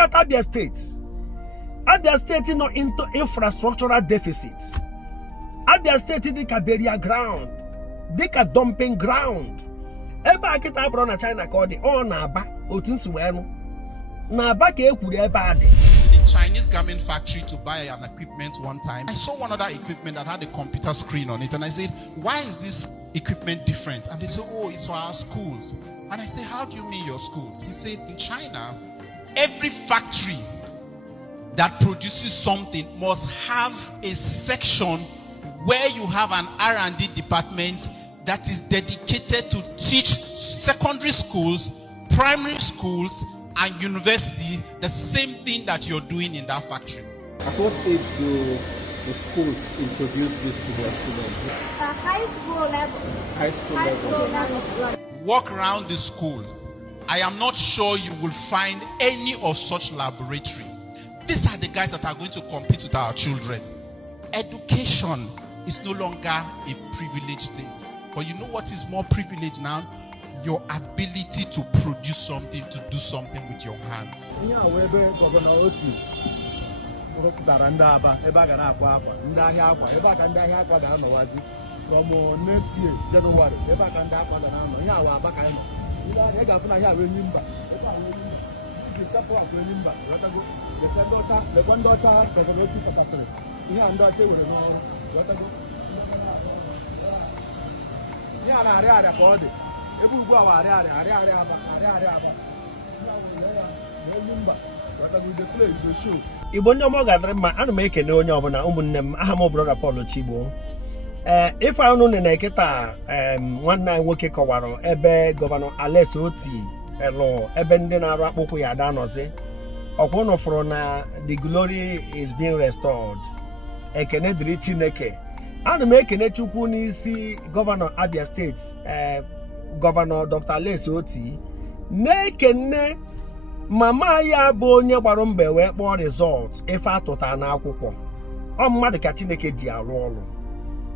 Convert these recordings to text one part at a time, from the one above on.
at Abia State. Abia State is not into infrastructural deficits. Abia State is a burial ground. They a dumping ground. Eba akita abro na China called the Naba Otunsuwenu. Naba ke kude eba ade. The Chinese garment factory to buy an equipment one time. I saw one other equipment that had a computer screen on it, and I said, why is this equipment different? And they said, oh, it's for our schools. And I said, how do you mean your schools? He said, in China, every factory that produces something must have a section where you have an R&D department that is dedicated to teach secondary schools, primary schools, and university the same thing that you're doing in that factory. At what age do the schools introduce this to their students? High school level. High school level. Walk around the school. I am not sure you will find any of such laboratory. These are the guys that are going to compete with our children. Education is no longer a privileged thing. But you know what is more privileged now? Your ability to produce something, to do something with your hands. From next year, January, Igbo ndị ọmọ gadara mma ana m ekene onye ọbụla ụmụnne m aha m brother Paul Chigbo. Ife unu na-eketa nwanne anyị nwoke kọwara ebe gọvanọ Alex Oti elo ebe ndị na-arụ akpụkwụ ya ada nọzi ọkwa unu fụrụ na the glory is being restored. Ekene dịrị Chineke. Ana m ekene Chukwu n'isi gọvanọ Abia State gọvanọ Dr. Alex Oti na-ekene mama ya bụ onye gbara mbe wee kpọọ result ife atụta n'akwụkwọ. Ọ mmadụ ka Chineke ji arụ ọrụ.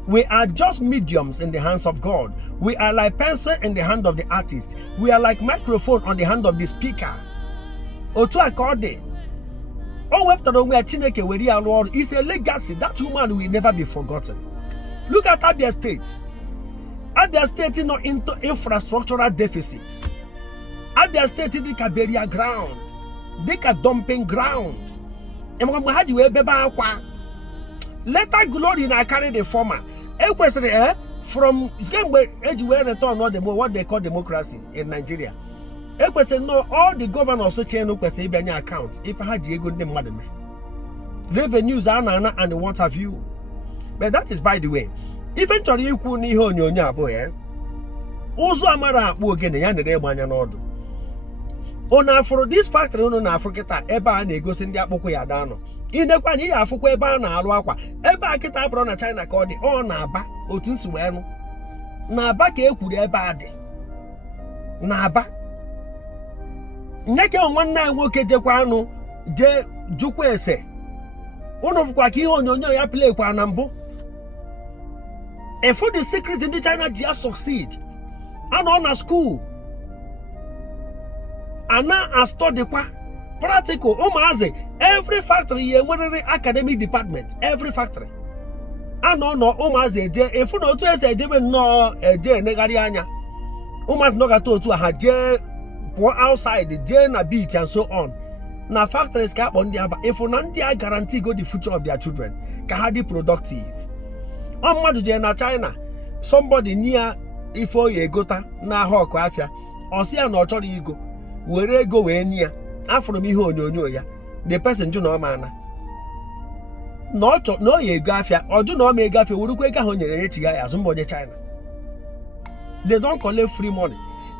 We are just mediums in the hands of God. We are like pencil in the hand of the artist. We are like microphone on the hand of the speaker. Otu akode. O wepụtara onwe ya Chineke were ya arụ ọrụ. It's a legacy. That woman will never be forgotten. Look at Abia State. Abia State is not into infrastructural deficits. Abia State is a burial ground. They a dumping ground. Later glory na carry the former. From return what they call democracy in Nigeria. No, all the governors account if I had good revenues are and what have you. But that is by the way. Eventually you could ni honyo boy. Ozu amara akpu ogene ya nere gbanya n'ọdụ. Ona for this factory unu na afukita ebe a na-egosi ndị akpụkụ ya dano. Inekwa anyị ya afụkwa ebe a na-alụ akwa. Ebe akịta abụrụ na China ka ọ dị ọ na-aba otu nsiwenu. Na-aba ka ekwuru ebe a dị. Na-aba. Nyeke nwanne anyị nwoke jekwa anụ je jukwa ese. Unu fụkwa ka ihe onyonyo ya play kwa na mbụ. And for the secret in the China just succeed. And on a school. And now I study practical. Every factory you academic department. Every factory. And no if you know to say no negarianya. No to a pour outside the beach and so on. Now factories cap on the if you guarantee go the future of their children. Kahadi productive. Na China, somebody near ifo ye gota na hawk afia or see an ochori ego were go we near afro mi ho onyonyo ya the person do no mana no ye gafia or do no me gafia urukwe ga ho nyere echiga ya somebody China. They don't collect free money.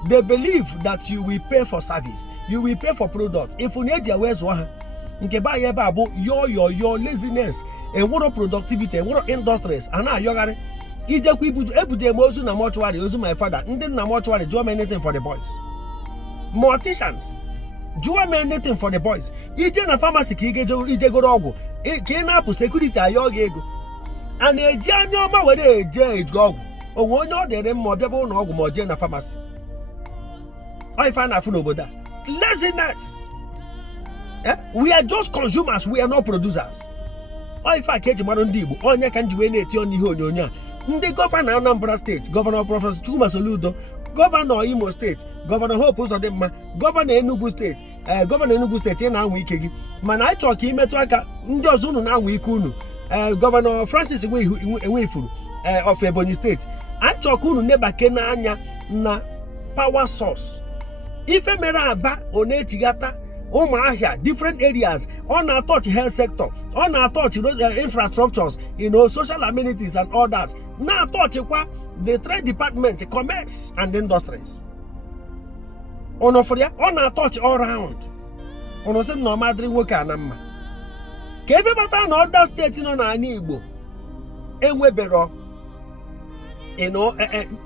They believe that you will pay for service, you will pay for products. If you need your ways nke ba ye ba bo your laziness and what productivity and what industries and now yogare ijekwa ebuje mozu na mortuary ozu my father ndị na mortuary do anything for the boys. Morticians do anything for the boys. Ije na pharmacy ka ije goro ogwu ka na apụ security ayo ego and eje anya ọma were eje ogwu onwe onye ọ dere mma bịa bụ na ogwu ma je na pharmacy. I find afu n'obodo laziness. We are just consumers, we are not producers. If I catch Ndi Igbo, onye ka nji wee na-eti ọnụ ihe onyonyo a. Ndị gọvanọ Anambra State, Gọvanọ Prọfesọ Chuma Soludo, Gọvanọ Imo State, Gọvanọ Hope Uzodimma, Gọvanọ Enugu State, Gọvanọ Enugu State ị na-anwa ike gị. Mana anyị chọrọ ka imetụ aka ndị ọzọ unu na-anwa ike unu. Gọvanọ Francis Enwefuru of Ebonyi State. Anyị chọrọ ka unu nebake n'anya na power source. Ife mere Aba ọ na-echigata Ụmụahịa, different areas, on our touch health sector, on our touch infrastructures, social amenities and all that. Now touch the trade department, commerce and industries. On our touch all round. On some no madri worker anamma. Keve bata na other states no na Ndi Igbo. Enwebero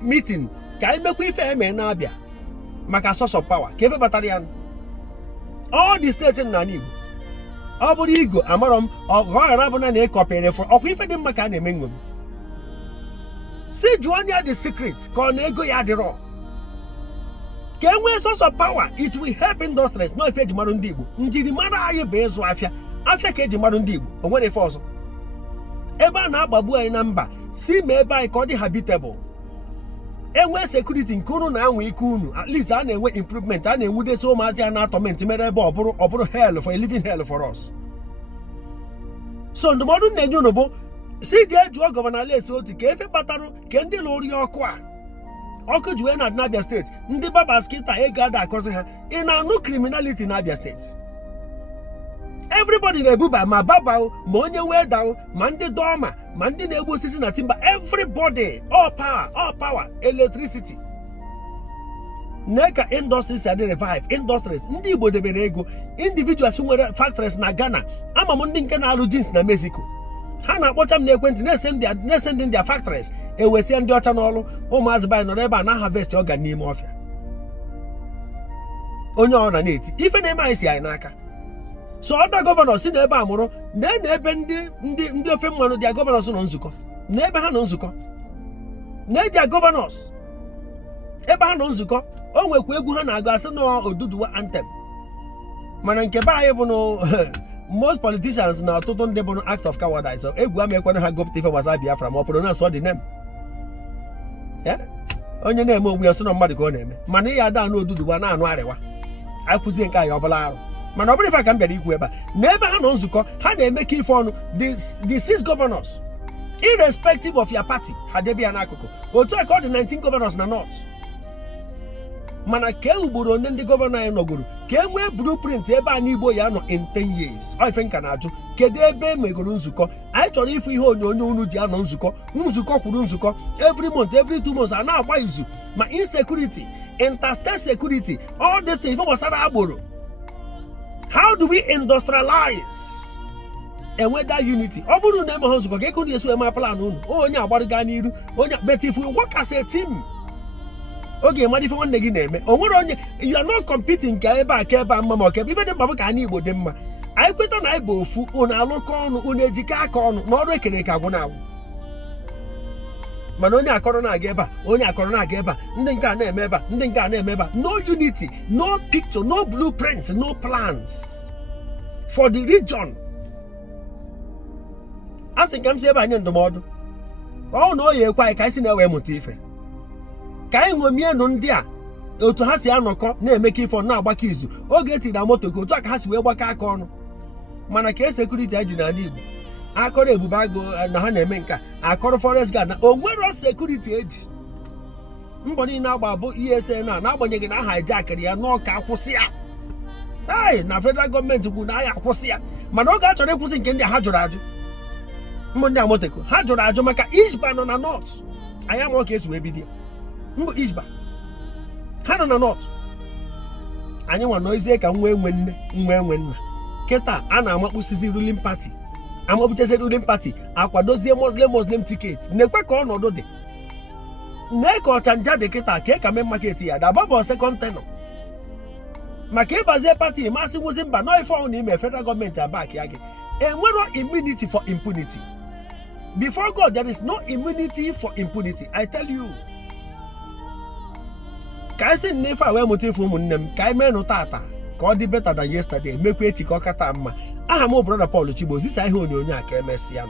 meeting. Ka imekwa ife eme na abia. Maka source of power. Keve batarian. All the states in Ndi Igbo. Ọ bụrụ Igbo amarom ọghara bụ na na-ekọpere for ọkwa ife dị mma ka a na-eme nwem. Si jụọ onye the secret ka ọ na-ego ya adịrọ. Ka enwee source of power, it will help industries. No ife eji marụ Ndi Igbo. Njirimara anyị bụ ịzụ afịa. Afịa ka eji marụ Ndi Igbo. O nwere ife ọzọ. Ebe a na-agbagbu anyị na mba, si ma ebe anyị ka ọ dị habitable. Enwe security nke unu na-anwa ike unu, at least a na-enwe improvement, a na-enwudesi ụmụazị a na-atọment mere ebe ọ bụrụ hell for a living hell for us. So ndụmọdụ na-enye unu bụ si jee jụọ Gọvanọ Alex Oti ka efe kpatarụ ka ndị lụrụ ya ọkụ ji wee na Abia steeti, ndị babas kịta ego ada akọzi ha. Ị na-anụ criminality na Abia steeti. Everybody na-ebuba ma baba ma onye weda ma ndị dọma ma ndị na-egbu osisi na timber. Everybody, all power, electricity. Neka industries are revive. Industries ndị Igbo debere ego. Individuals nwere factories na Ghana. Ama m ndị nke na-alụ jeans na Mexico. Ha na-akpọcha m n'ekwentị na-esend their factories. Ewesia ndị ọcha n'ọlụ. Ụmụazị banyị nọ ebe a na harvest ọga n'ime ọfịa. Onye ọ na-eti ife na-eme anyị si anyị n'aka. So other governors si n'ebe a mụrụ na-ebe ndị ofe mmanụ dia governors nọ nzukọ. N'ebe ha nọ nzukọ. Na-eji governors. Ebe ha nọ nzukọ, o nwekwa egwu ha na-agụ asị na Oduduwa anthem. Mana nke be anyị bụ no most politicians na ọtụtụ ndị bụ act of cowardice. So egwu amekwana ha gụpụta ife gbasara Biafra ma ọ pụrụ na nsọ dị nem. Onye na-eme ogbu ya sị na mmadụ ka ọ na-eme. Mana ihe ada anụ Oduduwa na-anụ arịwa. Akụzie nke anyị ọbụla arụ. Mana ọ bụrụ ife ka m bịara ikwu ebe a. N'ebe ha nọ nzukọ, ha na-eme ka ife ọnụ the 6 governors, irrespective of your party, ha debe ya n'akụkụ. Otu a ka ọ dị 19 governors na North. Mana ka ugboro ndị gọvanọ anyị nọgoro ka e nwee blueprint ebe a n'Igbo ya nọ in 10 years. Ọ ife nka na-ajụ kedu ebe emegoro nzukọ. Anyị chọrọ ịfụ ihe onyonyo unu ji anọ nzukọ kwuru nzukọ every month, every 2 months a na-agba izu ma insecurity, interstate security, all this thing ife gbasara agboro. How do we industrialize enwe that unity? Ọ bụrụ na eme ha nzukọ ka eke unu esi eme plan unu onye agbarịga n'iru onye but if we work as a team, oge mmadụ ife nwanne gị na-eme o nwere onye you are not competing ka ebe a ka ebe a mma ma ọ ka ife dị mkpa bụ ka anyị Igbo dị mma. Anyị kweta na anyị bụ ofu, unu alụkọ ọnụ, unu ejikọ aka ọnụ na ọrụ ekere ka agwụ na-agwụ. Mana onye akọrọ na-aga ebe a, onye akọrọ na-aga ebe a, ndị nke a na-eme ebe a, ndị nke a na-eme ebe a. No unity, no picture, no blueprint, no plans for the region. Asị ka m si ebe anyị ndụmọdụ ọ na oyi ekwe anyị ka anyị si na-ewe mụta ife, ka anyị ṅomienụ ndị a otu ha si anọkọ na-eme ka ife ọnụ na-agbakọ izu. Oge etiri na moto ka otu a ka ha si wee gbakọ aka ọnụ. Mana ka sekuriti eji n'ala Igbo akọrọ ebube agụ na ha na-eme nka, akọrọ forest guard na o nwere sekuriti eji. Mbọ niile agba bụ ESN na-agbanyeghị na aha hijackịrị ya n'ọka akwụsị ya. Na federal gọọmenti kwuru na anyị akwụsị ya, mana oge a chọrọ ịkwụsị nke ndị ha jụrụ ajụ. Mbụ ndị amoteko ha jụrụ ajụ maka Ishba nọ na North. Anyị ama ka esi wee bido ya. Mbụ Ishba ha nọ na North. Anyị nwa nọizie ka nwa enwe nna. Kịta a na-amakpụsizi ruling party, amabuchezi ruling party akwadozie Muslim ticket. Nekwe ka ọnọdụ dị. Nee ka ọchanja dị kịta ka main market ya da baba second tenor. Maka ịbazie party masị nwụzi mba nọ ife ọhụrụ n'ime federal gọọmenti abak ya gị. Enwero immunity for impunity. Before God, there is no immunity for impunity. I tell you. Ka isi nnefe a wee mụta ife ụmụnne m ka anyị menụ tata ka ọ dị better than yesterday mekwa echi ka ọ kata mma. Aha m brother Paul Chigbo, zisa ihe onyonyo a ka emesịa.